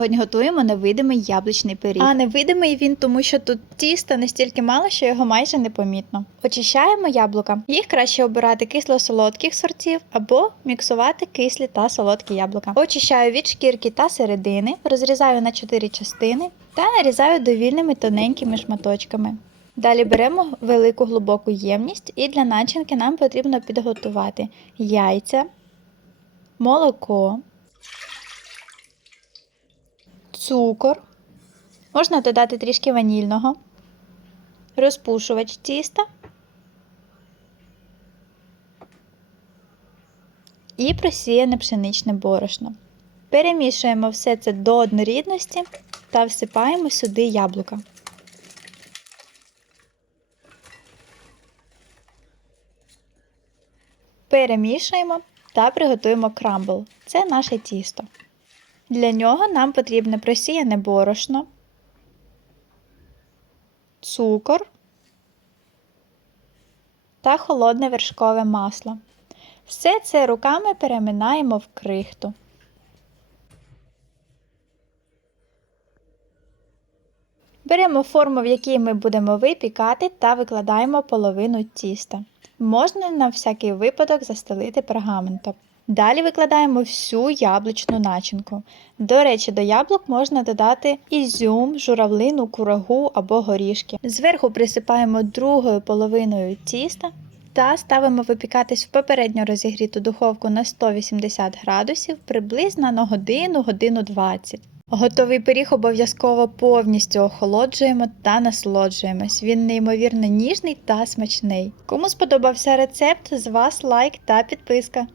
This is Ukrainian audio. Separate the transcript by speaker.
Speaker 1: Сьогодні готуємо невидимий яблучний пиріг. А невидимий він, тому що тут тіста настільки мало, що його майже не помітно. Очищаємо яблука. Їх краще обирати кисло-солодких сортів або міксувати кислі та солодкі яблука. Очищаю від шкірки та середини, розрізаю на 4 частини та нарізаю довільними тоненькими шматочками. Далі беремо велику глибоку ємність, і для начинки нам потрібно підготувати яйця, молоко, цукор, можна додати трішки ванільного, розпушувач тіста і просіяне пшеничне борошно. Перемішуємо все це до однорідності та всипаємо сюди яблука. Перемішуємо та приготуємо крамбл. Це наше тісто. Для нього нам потрібне просіяне борошно, цукор та холодне вершкове масло. Все це руками переминаємо в крихту. Беремо форму, в якій ми будемо випікати, та викладаємо половину тіста. Можна на всякий випадок застелити пергаментом. Далі викладаємо всю яблучну начинку. До речі, до яблук можна додати ізюм, журавлину, курагу або горішки. Зверху присипаємо другою половиною тіста та ставимо випікатись в попередньо розігріту духовку на 180 градусів приблизно на годину, годину 20. Готовий пиріг обов'язково повністю охолоджуємо та насолоджуємось. Він неймовірно ніжний та смачний. Кому сподобався рецепт, з вас лайк та підписка.